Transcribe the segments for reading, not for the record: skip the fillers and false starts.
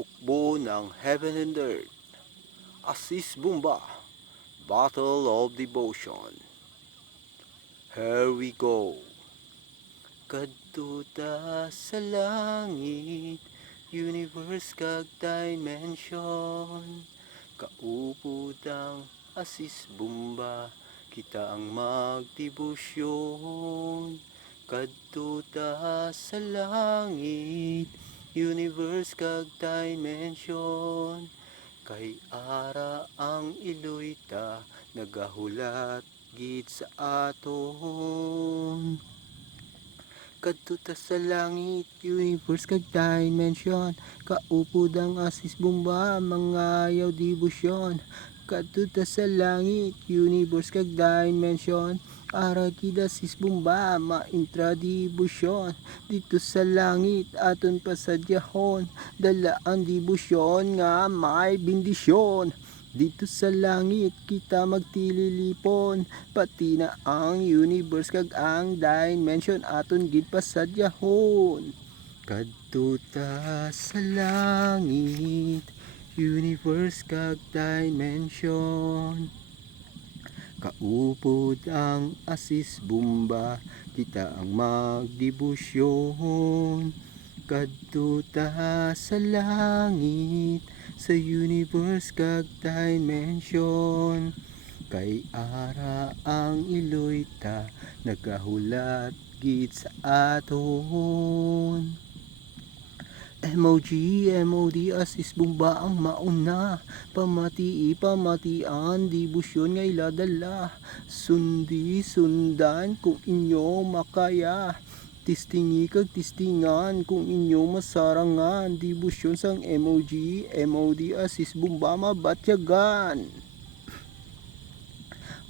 Hukbo ng Heaven and Earth, Asis Bumba, Battle of Devotion. Here we go. Kadto ta sa langit, universe kag dimension. Kaupod ang Asis Bumba, kita ang magdebosyon. Kadto ta sa langit, universe kag dimension. Kay ara ang iloy ta, nagahulat gid sa aton. Kadto ta sa langit, universe kag dimension. Kaupod ang Asis Bumba, mga ayaw debosyon. Kadto ta sa langit, universe kag dimension. Ara gid Asis Bumba, ma-intra debosyon. Dito sa langit, aton pasadyahon. Dala ang debosyon nga may bendisyon. Dito sa langit kita magtililipon, pati na ang universe kag ang dimension aton gid pasadyahon. Kadto ta sa langit, universe kag dimension. Kaupod ang Asis Bumba, kita ang magdebosyon. Kadto ta sa langit, sa universe kag dimension. Kay ara ang iloy ta, nagahulat gid sa aton. MOG, MOD, Asis Bumba ang mauna. Pamatian, debosyon nga iladala. Sundi, sundan kung inyo makaya. Tistingi kag tistingan kung inyo masarangan. Debosyon sang MOG, MOD, Asis Bumba mabatyagan.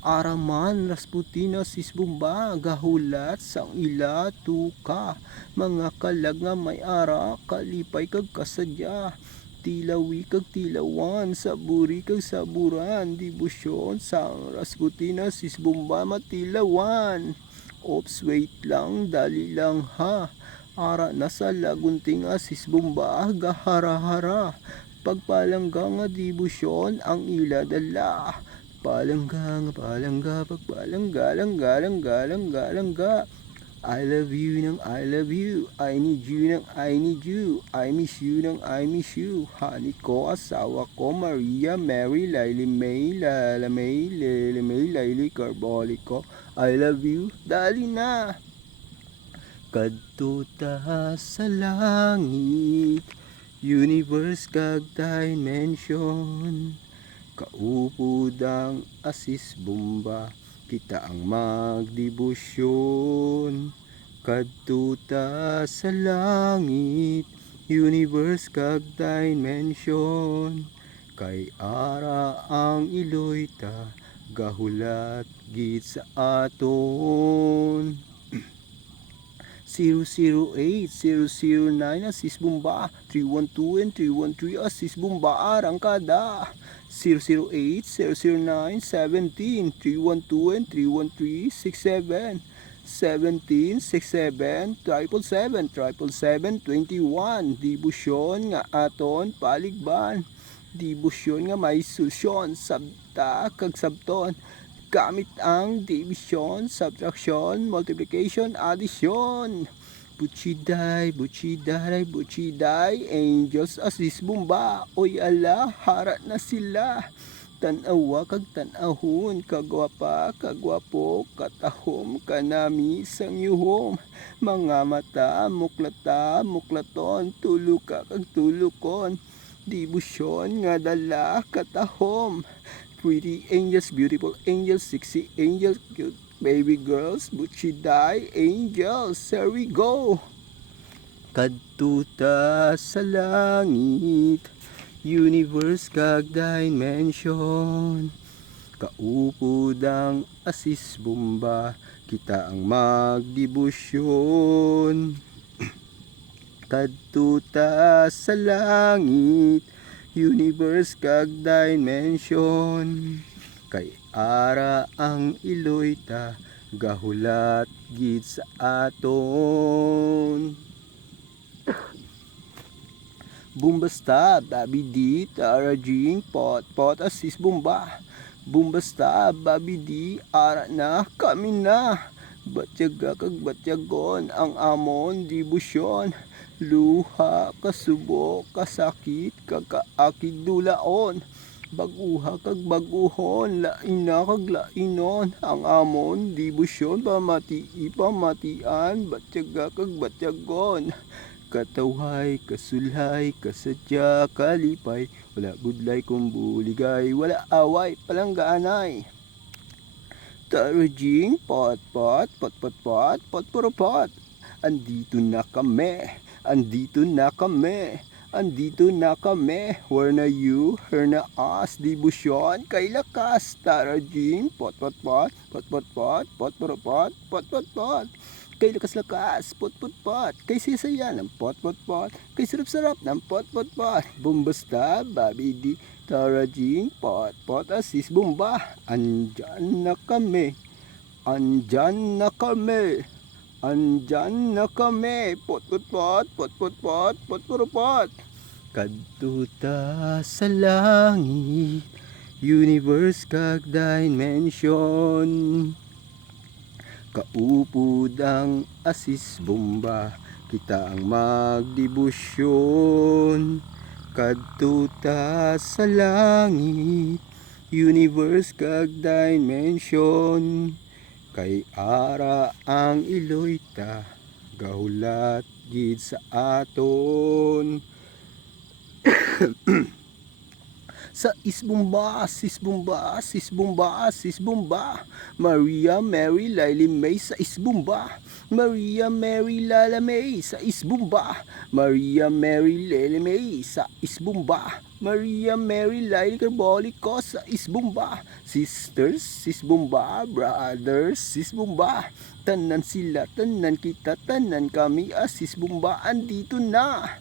Araman, Rasputin, Asis Bumba, gahulat sang ila tuka. Mga kalag nga may ara, kalipay kag kasadya. Tilawi kag tilawan, saburi kag saburan. Debosyon sang Rasputin, Asis Bumba matilawan. Ops, wait lang, dali lang ha. Ara na sa lagunting Asis Bumba, gahara-hara. Pagpalangga nga debosyon ang ila dala. Palangga, pagpalangga, langga. I love you nang I love you. I need you nang I need you. I miss you nang I miss you. Honey ko, asawa ko, Maria, Mary, Lily May, Lala May, Lily May, Lily Carbolico. I love you, dali na. Kadto ta sa langit, universe kag dimension. Kaupod ang Asis Bumba, kita ang magdebosyon. Kadto ta sa langit, universe kag dimension. Kay ara ang iloy ta, gahulat gid sa aton. 008, 009, Asis Bumba, 312 and 313, Asis Bumba, arangkada. 008, 009, 17, 312 and 313, 67, 17, 67, 777, 21, debosyon nga aton paligban. Debosyon nga may solusyon, sabta kag sabton. Gamit ang division, subtraction, multiplication, addition. Buchiday, angels, Asis Bumba. Oy ala, harat na sila. Tanawa kag tanahon, kagwapa, kagwapo, katahom, kanami, sang yuhom. Mga mata, muklata, muklaton, tuluka kag tulukon. Debosyon nga dala, katahom. Pretty angels, beautiful angels, sexy angels, cute baby girls, buchiday angels. Here we go. Kadto ta sa langit, universe kag dimension. Kaupod ang Asis Bumba, kita ang magdebosyon. Kadto ta sa langit, universe kag dimension. Kay ara ang iloy ta, gahulat gid sa aton. Bumbasta, babidi, tarajing, pot, pot, asis, bumba. Bumbasta, babidi, ara na, kami na. Batyaga kag batyagon, ang amon, dibusyon. Luha, kasubo, kasakit, kakaakid dulaon. Baguha kag baguhon, laina kag lainon. Ang amon, dibusyon, pamatian, batyaga kag batyagon. Katawhay, kasulhay, kasadya, kalipay, wala budlay kung buligay, wala away, palanggaanay. Tarajing, pot, pot, pot, pot, pot, pot, pot, pot. Andito na kami, andito na kami, andito na kami. Where na you, where na us, dibusyon, kay lakas. Tarajing, pot, pot, pot, pot, pot, pot, pot, pot, pot, pot, pot, pot. Kay lakas-lakas, pot-pot-pot, kay sisaya ng pot-pot-pot, kay sarap-sarap ng pot-pot-pot. Bumbasta, babidi, tarajing, pot-pot, asis, bumba. Andyan na kami, andyan na kami, andyan na kami. Pot-pot-pot, pot-pot-pot, pot-pot-pot. Kadtuta sa langit, universe kag dimension. Kaupod ang asis bomba, kita ang magdibusyon. Kadtuta sa langit, universe kag dimension. Kay ara ang iloyta, gahulat gid sa aton. Sa isbumba, sisbumba, sisbumba, sisbumba. Maria, Mary, Lily May sa isbumba. Maria, Mary, Lala May sa isbumba. Maria, Mary, Lily May sa isbumba. Maria, Mary, Lily Carbolico sa isbumba. Sisters, sisbumba, brothers, sisbumba. Tanan sila, tanan kita, tanan kami, sisbumba, andito na.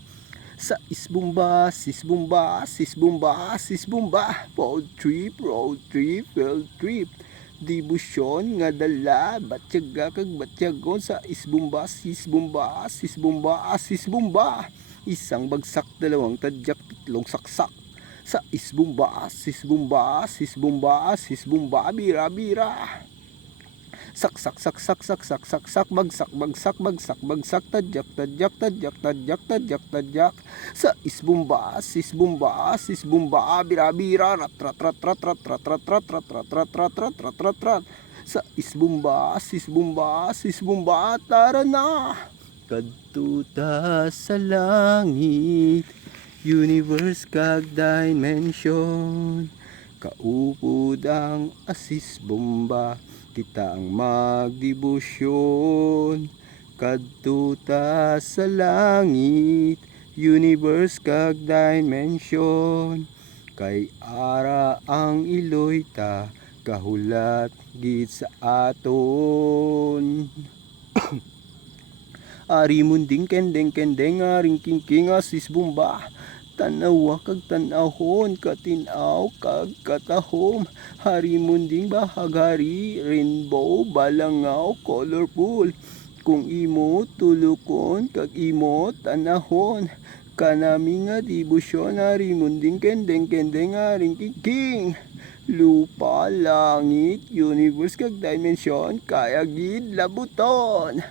Sa isbumba, sisbumba, sisbumba, sisbumba. Road trip, field trip. Dibusyon nga dala, batyaga kag batyagon sa isbumba, sisbumba, sisbumba, sisbumba. Isang bagsak, dalawang tadyak, tatlong saksak. Sa isbumba, sisbumba, sisbumba, sisbumba, bira-bira. Sak sak sak sak sak sak sak bagsak bagsak bagsak bagsak tadyak tadyak tadyak tadyak tadyak tadyak sa isbumba sisbumba sisbumba bira-bira rat rat rat rat rat rat rat rat rat rat rat rat rat rat rat rat sa isbumba sisbumba sisbumba tara na. Kadtuta sa langit, universe kag dimension. Kaupod ang asis bomba, kita ang magdibusyon. Kadtuta sa langit, universe kag dimension. Kay ara ang iloyta, kahulat gid sa aton. Ari munding kendeng kendeng aring kingking asis bomba. Tanawa kag tanahon, katinaw kag katahom. Hari munding bahagari, rainbow, balangaw, colorful. Kung imo tulukon, kag imo tanahon. Kanami nga dibusyon, hari munding kendeng kendeng aring kingking. Lupa, langit, universe kag dimension, kaya gid labuton.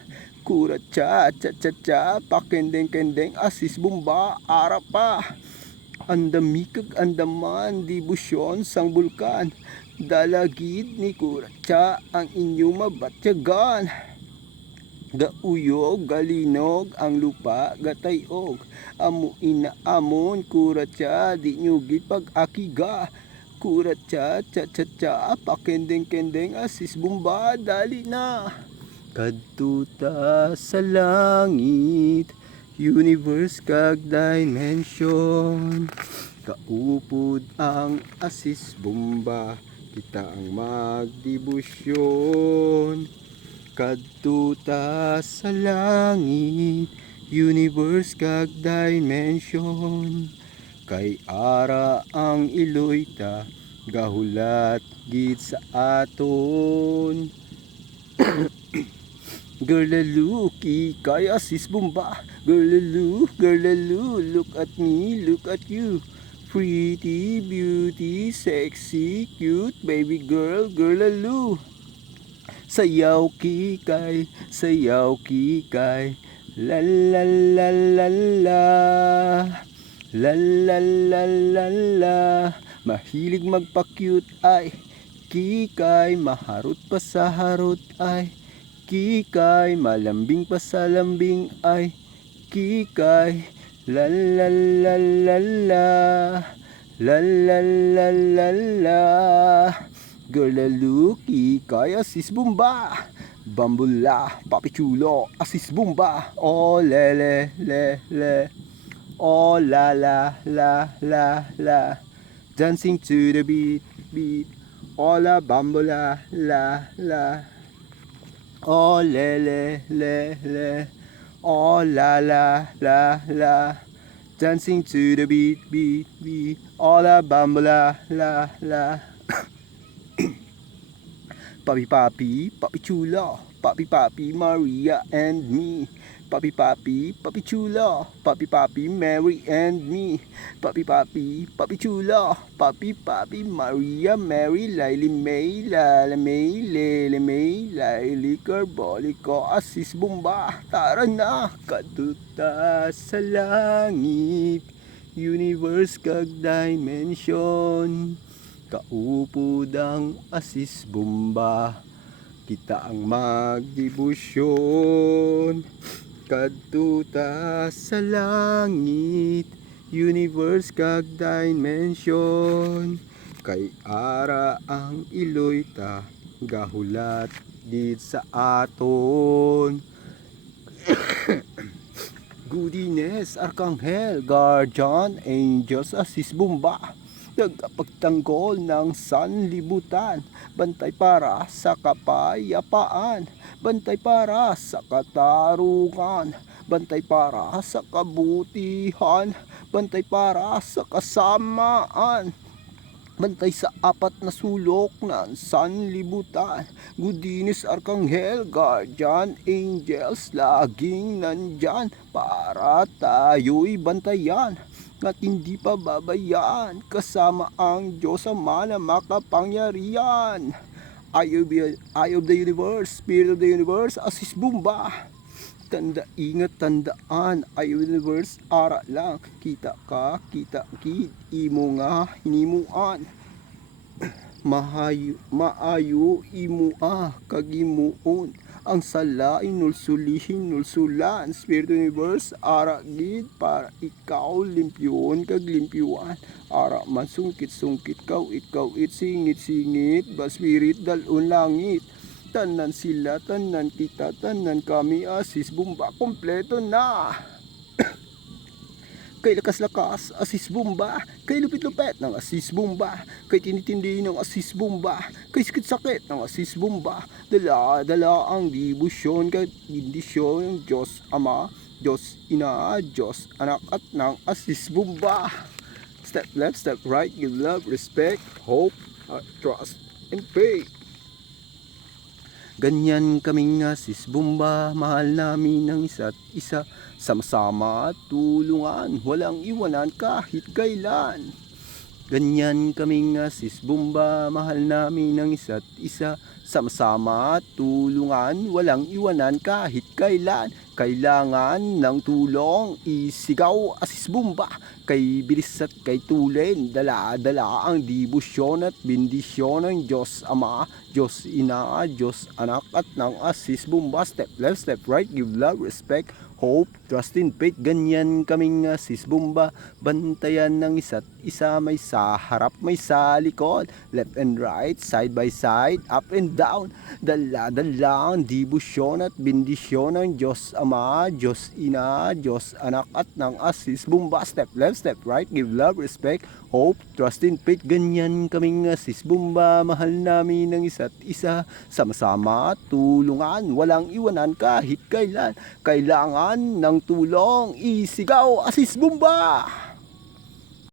Kurat cha, cha cha cha, pakendeng kendeng asis bomba, ara pa. Andami kag andaman, dibusyon sang bulkan. Dalagid ni kurat cha ang inyo mabatyagan. Gauyog, galinog, ang lupa, gatayog. Amo inaamon, kurat cha, di nyo gid pag-akiga. Kurat cha, cha cha cha, pakendeng kendeng asis bomba, dali na. Kadtuta sa langit, universe kag dimension. Kaupod ang asis bomba, kita ang magdibusyon. Kadtuta sa langit, universe kag dimension. Kay ara ang iloyta, gahulat gid sa aton. Girl Lalu, Kikay, Assist Bomba. Girl Lalu, look at me, look at you. Pretty, beauty, sexy, cute, baby girl, Girl Lalu. Sayaw Kikay, sayaw Kikay. La la la la la. La la la la la. Mahilig magpa-cute ay Kikay, maharot pa sa harot ay Kikay, malambing pa sa lambing ay Kikay. La la la la la. La la la la la. Girl Lalu, Kikay, Assist Bomba. Bambula, Papi Chulo, Assist Bomba. Oh le le. Oh la la la la la. Dancing to the beat. Oh la bambula la la. Oh le. Oh la la la. Dancing to the beat. Oh la bambula la la. Papi, Papi Chulo, Papi, Maria and me. Papi Chulo, Papi, Mary and me. Papi Chulo, Papi, Maria, Mary, Laili May, Lala May, Lele May, Laili Carbolico, Assist Bomba. Tara na, kaduta sa langit, universe kag dimension. Kaupudang Assist Bomba, kita ang magdibusyon. Kadtuta sa langit, universe kag dimension. Kay ara ang iloy ta, gahulat did sa aton. Goodness, Arkanghel, Guardian, Angels, Assist Bomba. Nagpagtanggol ng sanlibutan, bantay para sa kapayapaan, bantay para sa katarungan, bantay para sa kabutihan, bantay para sa kasamaan, bantay sa apat na sulok ng sanlibutan. Goodness, Arkanghel, Guardian, Angels, laging nandyan para tayo'y bantayan at hindi pa babayaan, kasama ang Diyos Ama na makapangyarihan. Eye of the universe, Spirit of the universe, Assist Bomba. Ingat, tandaan, Eye of the universe, ara lang. Kita kid, imo nga, hinimuan. Maayo, imo kagimuon. Ang sala inulsulihin nulsulan. Spirit universe, ara gid para ikaw limpyon kag limpyuan. Ara man sungkit ikaw it singit ba spirit dalon langit. Tanan sila, tanan kita, tanan kami, Assist Bomba kompleto na. Kay lakas-lakas, Assist Bomba. Kay lupit-lupit ng Assist Bomba. Kay tinitindi ng Assist Bomba. Kay sakit-sakit ng Assist Bomba. Dala ang dibusyon kay bindisyon ng Diyos Ama, Diyos Ina, Diyos Anak at ng Assist Bomba. Step left, step right, give love, respect, hope, trust, and faith. Ganyan kaming Assist Bomba, mahal namin ng isa't isa. Sama-sama at tulungan, walang iwanan kahit kailan. Ganyan kaming Assist Bomba, mahal namin ng isa't isa. Sama-sama at tulungan, walang iwanan kahit kailan. Kailangan ng tulong, isigaw, Assist Bomba. Kay bilis at kay tulin, dala-dala ang dibusyon at bindisyon ng Diyos Ama, Diyos Ina, Diyos Anak at ng Assist Bomba. Step left, step right, give love, respect, hope, trust in faith. Ganyan kaming Assist Bomba, bantayan ng isa't isa, may sa harap, may sa likod, left and right, side by side, up and down. Dala-dala ang dibusyon at bindisyon ng Diyos Ama, Diyos Ina, Diyos Anak at ng Assist Bomba. Step left, step right, give love, respect, hope, trust in faith. Ganyan kaming Assist Bomba, mahal namin ng isa't isa. Sama-sama at tulungan, walang iwanan kahit kailan. Kailangan ng tulong, isigaw, Assist Bomba.